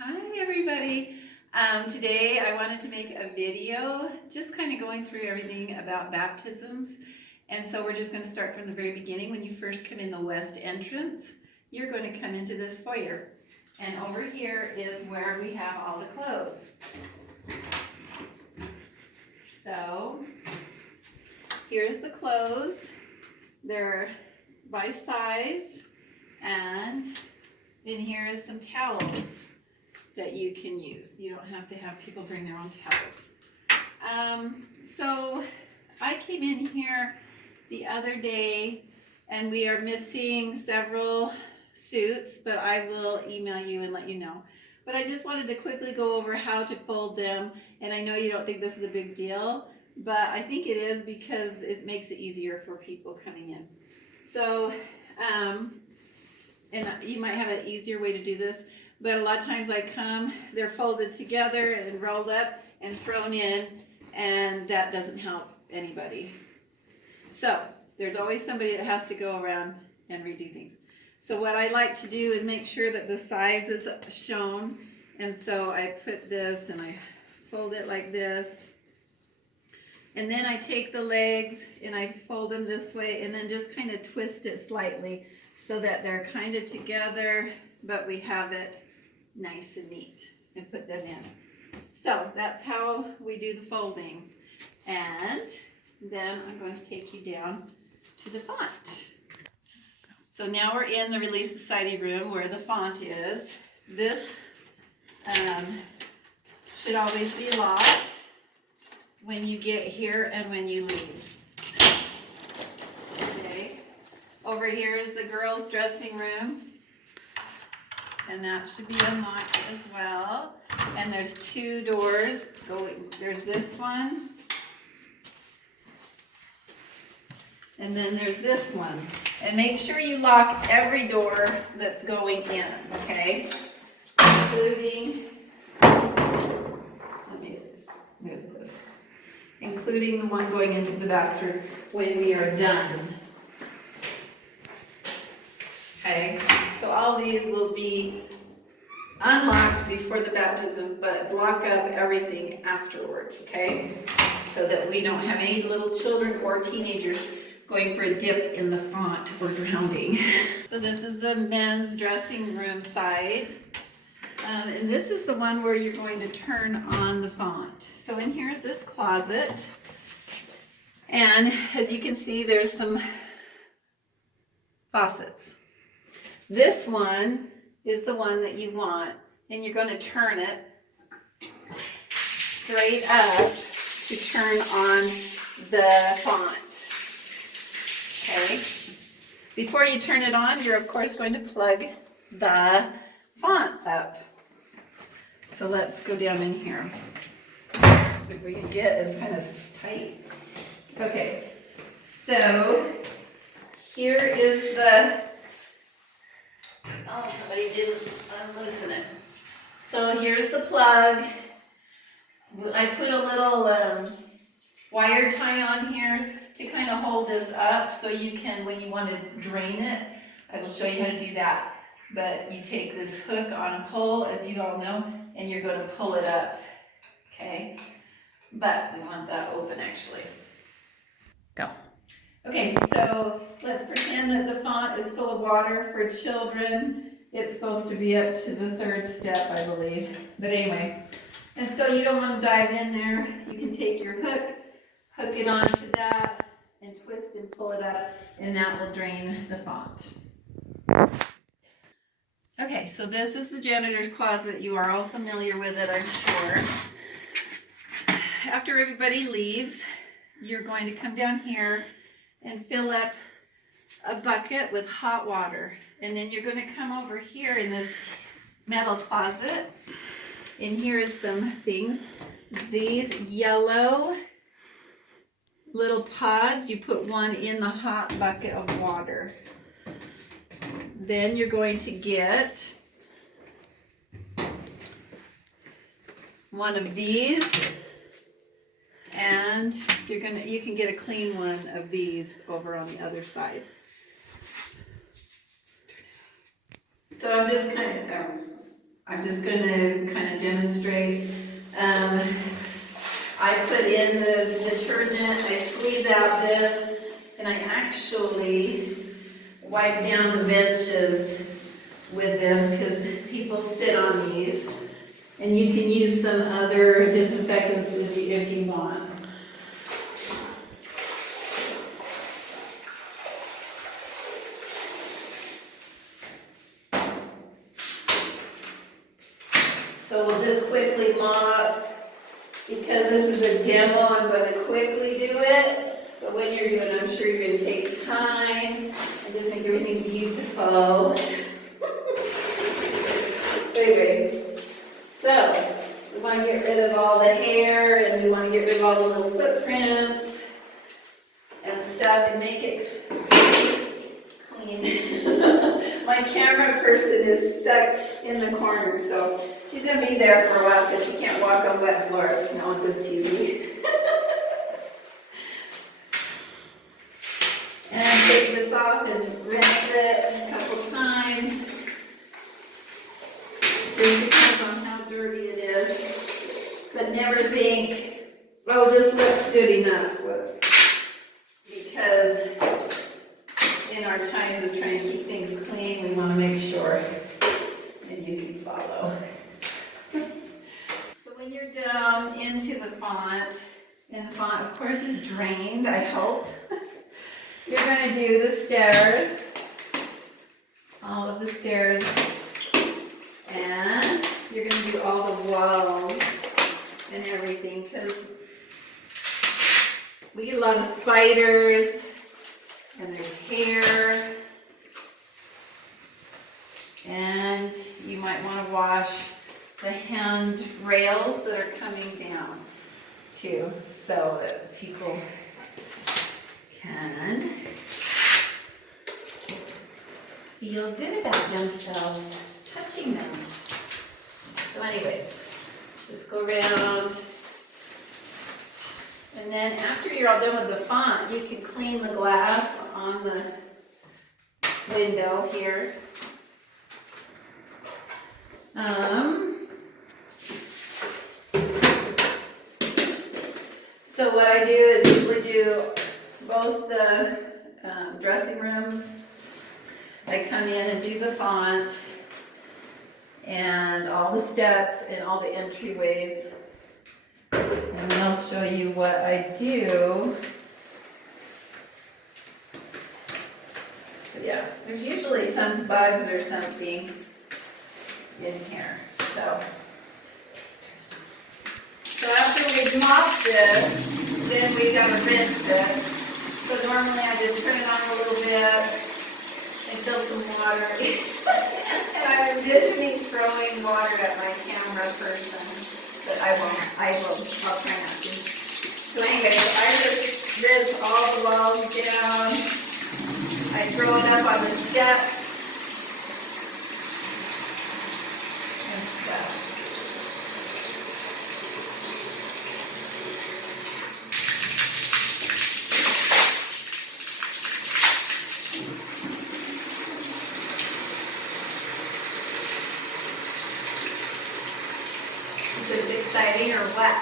Hi everybody. Today I wanted to make a video just kind of going through everything about baptisms. And so we're just going to start from the very beginning. When you first come in the west entrance, you're going to come into this foyer. And over here is where we have all the clothes. So here's the clothes. They're by size. And in here is some towels that you can use. You don't have to have people bring their own towels. So I came in here the other day and we are missing several suits, but I will email you and let you know. But I just wanted to quickly go over how to fold them, and I know you don't think this is a big deal, but I think it is because it makes it easier for people coming in. So, and you might have an easier way to do this, but a lot of times I come, they're folded together and rolled up and thrown in, and that doesn't help anybody. So there's always somebody that has to go around and redo things. So what I like to do is make sure that the size is shown, and so I put this and I fold it like this, and then I take the legs and I fold them this way and then just kind of twist it slightly so that they're kind of together, but we have it nice and neat, and put them in. So that's how we do the folding. And then I'm going to take you down to the font. So now we're in the Relief Society room where the font is. This should always be locked when you get here and when you leave. Okay. Over here is the girls' dressing room, and that should be unlocked as well. And there's two doors going. There's this one, and then there's this one. And make sure you lock every door that's going in, okay? Including, let me move this, including the one going into the bathroom when we are done. Okay, so all these will be unlocked before the baptism, but lock up everything afterwards, okay? So that we don't have any little children or teenagers going for a dip in the font or drowning. So this is the men's dressing room side. And this is the one where you're going to turn on the font. So in here is this closet. And as you can see, there's some faucets. This one is the one that you want, and you're going to turn it straight up to turn on the font. Okay. Before you turn it on, you're of course going to plug the font up. So let's go down in here. What we can get is kind of tight. Okay. So here is the, oh, somebody didn't unloosen it. So here's the plug. I put a little wire tie on here to kind of hold this up so you can, when you want to drain it, I will show you how to do that. But you take this hook on a pole, as you all know, and you're going to pull it up, okay? But we want that open actually. Go. Okay, so let's pretend that the font is full of water for children. It's supposed to be up to the third step, I believe. But anyway, and so you don't want to dive in there. You can take your hook it onto that, and twist and pull it up, and that will drain the font. Okay, so this is the janitor's closet. You are all familiar with it, I'm sure. After everybody leaves, you're going to come down here and fill up a bucket with hot water. And then you're going to come over here in this metal closet. And here is some things. These yellow little pods, you put one in the hot bucket of water. Then you're going to get one of these, and you can get a clean one of these over on the other side. So I'm just kind of I'm just going to kind of demonstrate. I put in the detergent, I squeeze out this, and I actually wipe down the benches with this because people sit on these. And you can use some other disinfectants if you want. So we'll just quickly mop. Because this is a demo, I'm going to quickly do it. But when you're doing it, I'm sure you're going to take time and just make everything beautiful. Anyway, so we want to get rid of all the hair and we want to get rid of all the little footprints and stuff and make it clean. My camera person is stuck in the corner, so she's going to be there for a while because she can't walk on wet floors. You know, with this TV. And take this off and rinse it a couple times. Just depends on how dirty it is. But never think, oh, this looks good enough. Whoops. Because in our times of trying to keep things clean, we want to make sure, and you can follow. So when you're down into the font, and the font of course is drained, I hope, you're going to do the stairs, all of the stairs, and you're going to do all the walls and everything, because we get a lot of spiders, and there's hair, and you might want to wash the hand rails that are coming down too, so that people can feel good about themselves touching them. So anyways, just go around. And then after you're all done with the font, you can clean the glass on the window here. So what I do is usually do both the dressing rooms. I come in and do the font and all the steps and all the entryways. And then I'll show you what I do. So yeah, there's usually some bugs or something in here. So after we mop this, then we gotta rinse it. So normally I just turn it on a little bit and fill some water. And I'm envisioning throwing water at my camera person. But I won't. I'll try not to. So anyway, I just rinse all the walls down. I throw it up on the steps and stuff. Is this exciting or what?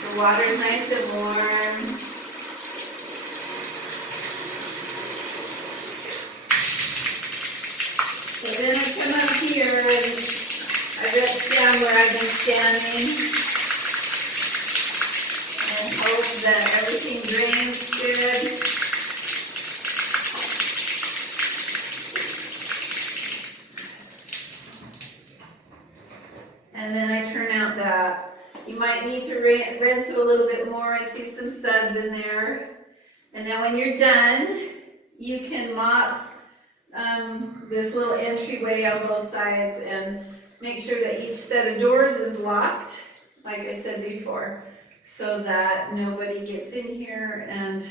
The water's nice and warm. So then I come up here and I stand where I've been standing and hope that everything drains good. And then I turn out that. You might need to rinse it a little bit more. I see some suds in there. And then when you're done, you can mop this little entryway on both sides and make sure that each set of doors is locked, like I said before, so that nobody gets in here, and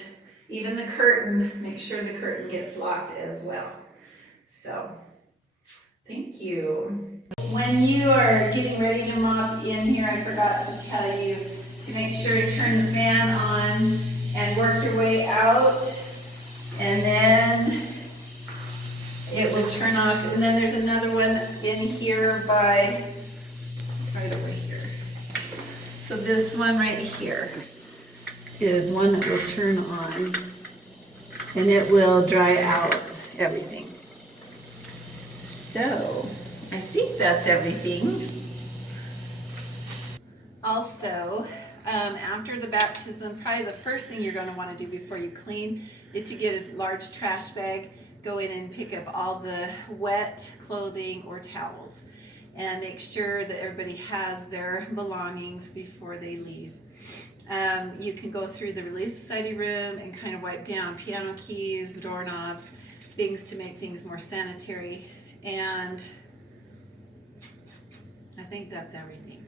even the curtain, make sure the curtain gets locked as well. So, thank you. When you are getting ready to mop in here, I forgot to tell you to make sure to turn the fan on and work your way out, and then it will turn off. And then there's another one in here by, right over here. So this one right here is one that will turn on, and it will dry out everything. So I think that's everything. Also, after the baptism, probably the first thing you're going to want to do before you clean is to get a large trash bag, go in and pick up all the wet clothing or towels, and make sure that everybody has their belongings before they leave. You can go through the Relief Society room and kind of wipe down piano keys, doorknobs, things to make things more sanitary, and I think that's everything.